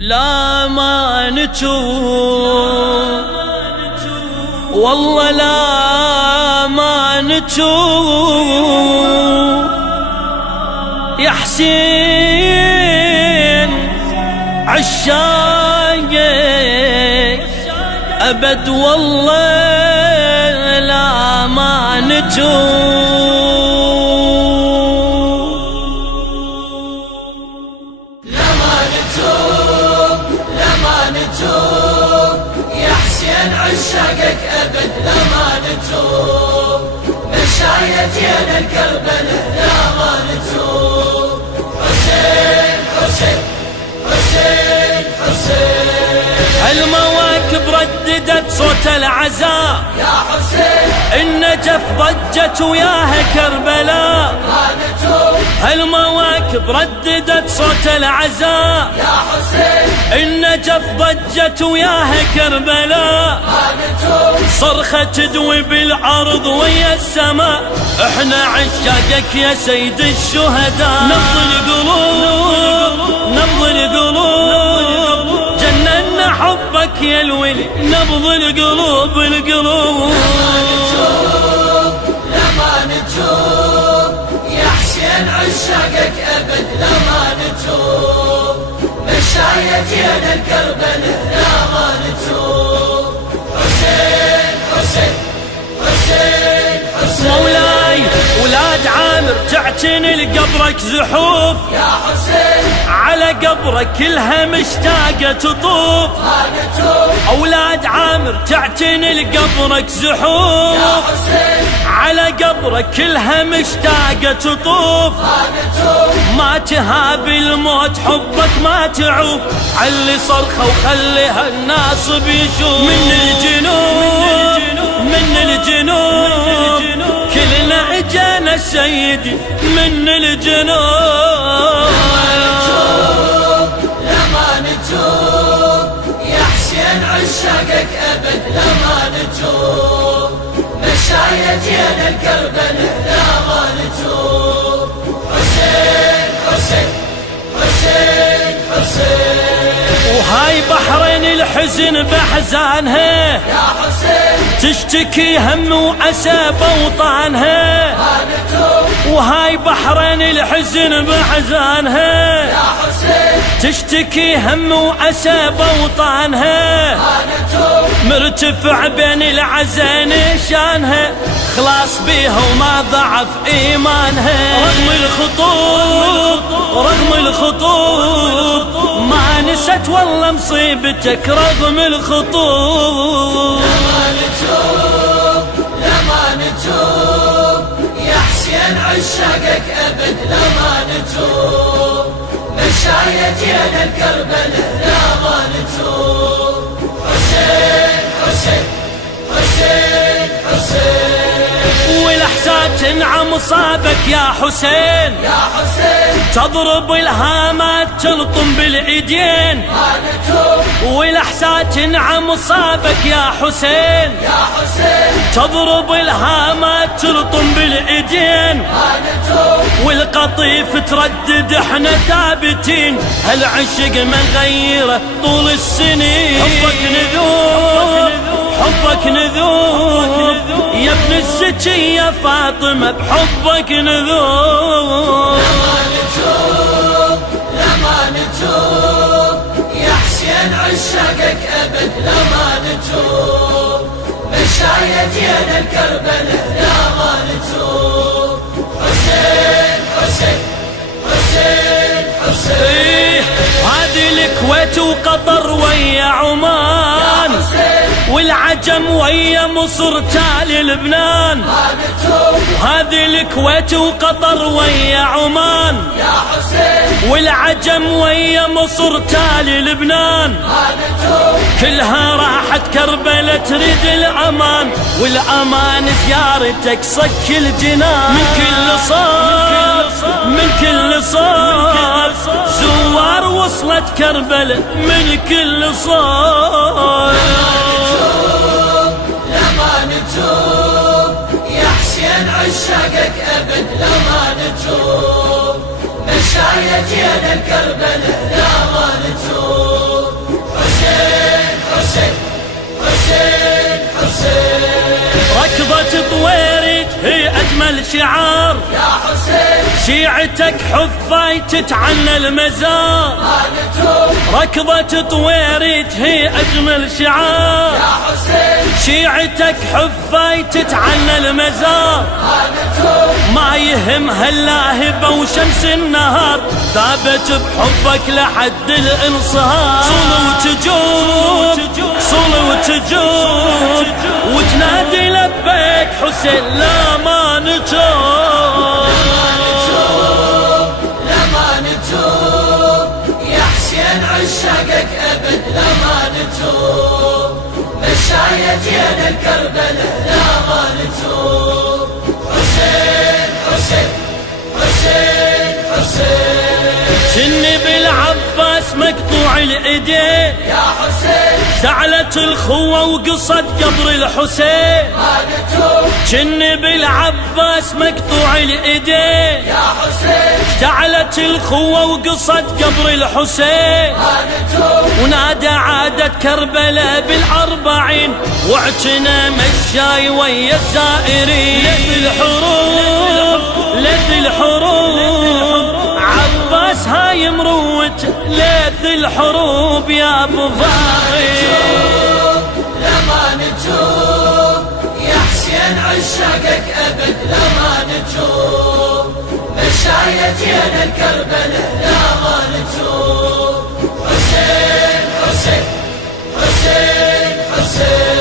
لا ما نتوب والله لا ما نتوب يا حسين عشاقك أبد والله لا ما نتوب يا حسين عشاقك أبد لا ما نتوب مشايتنا الكربلاء لا ما نتوب حسين حسين حسين حسين المواكب رددت صوت العزاء يا حسين النجف ضجت وياها كربلاء ما نتوب المواكب رددت صوت العزاء يا حسين النجف ضجت وياها كربلاء ما نتوب صرخة تدوي بالعرض ويا السماء احنا عشاقك يا سيد الشهداء نبض القلوب نبض القلوب جننا حبك يا الولي نبض القلوب القلوب لما نتوب يا حسين عشاقك أبد لما نتوب مشايتنا الكربلاء لا ما نتوب حسين حسين حسين حسين مولاي ولاد عامر تعتني لقبرك زحوف يا حسين على قبرك كلها مشتاقة تطوف ما نتوب أولاد عامر تعتني لقبرك زحوف يا حسين على قبرك كلها مشتاقة تطوف ما نتوب ما تهابي الموت حبك ما تعوف علي صرخة وخليها الناس بيشوف من الجنوب من الجنوب كلنا اجانا سيدي من الجنوب لما نتوب يا حسين عشاقك أبد لما نتوب مشايتنا الكربلاء لا ما نتوب حسين حسين حسين حسين وهاي بحرين الحزن بحزانها يا حسين تشتكي هم وأسى بوطانها ما نتوب وهاي بحرين الحزن بحزانها يا حسين تشتكي هم وأسى بوطانها ما نتوب مرتفع بين العزان شانها خلاص بيها وما ضعف إيمانها رغم الخطوب رغم الخطوب ما نست والله مصيبتك رغم الخطوب لما نتوب لما نتوب يا حسين عشاقك أبد لما نتوب مشايتنا الكربلاء لا ما نتوب حسين حسين حسين حسين والأحساد تنعم صابك يا حسين يا حسين تضرب الهامات تلطم بالإيدين ما نتوب والأحساد تنعم صابك يا حسين يا حسين تضرب الهامات تلطم بالإيدين ما نتوب والقطيف تردد احنا ثابتين هالعشق مغيره طول السنين حبك نذوب حبك نذوب يا ابن الزكي يا فاطمة بحبك نذوب لما نتوب لما نتوب يا حسين عشاقك أبد لما نتوب مشايتنا الكربلاء لا ما نتوب حسين حسين حسين حسين هذه الكويت وقطر ويا عمان والعجم ويا مصر تالي لبنان ما نتوب هذه الكويت وقطر ويا عمان يا حسين والعجم ويا مصر تالي لبنان ما نتوب كلها راحت كربلاء تريد الأمان والأمان زيارتك صك الجنان من كل صوب من كل صوب زوار وصلت كربلاء من كل صوب لما نتوب يا حسين عشاقك أبد لما نتوب مشايتنا الكربلاء لا ما نتوب حسين حسين حسين حسين. ركضة طويرج هي أجمل شعار، يا حسين شيعتك حفاي تتعنى المزار. ما نتوب ركضة طويرج هي أجمل شعار، يا حسين شيعتك حفاي تتعنى المزار. ما نتوب ما يهمها اللاهبة وشمس النهار، ثابت بحبك لحد الانصهار. صل وتجوب صل وتجوب وتنادي لبيك حسين لا ما نتوب. لما نتوب يا حسين عشاقك أبد لما نتوب. مشاية جينا الكربلة لما نتوب. حسين حسين حسين حسين. شني بالعباس مقطوع الايدين، يا حسين زعلت الخوة وقصد قبر الحسين. ما نتوب شني بالعباس مقطوع الايدين، يا حسين زعلت الخوة وقصد قبر الحسين. ما نتوب ونادى عادة كربلاء بالأربعين، واعتنى مشاي ويا الزائرين. لث الحروب لث الحروب عباس هاي مروت، لث الحروب يا ابو فاضل. لما نتوب يا حسين عشاقك أبد لما نتوب. مشاية جينا الكربلة لما نتوب. حسين حسين حسين حسين.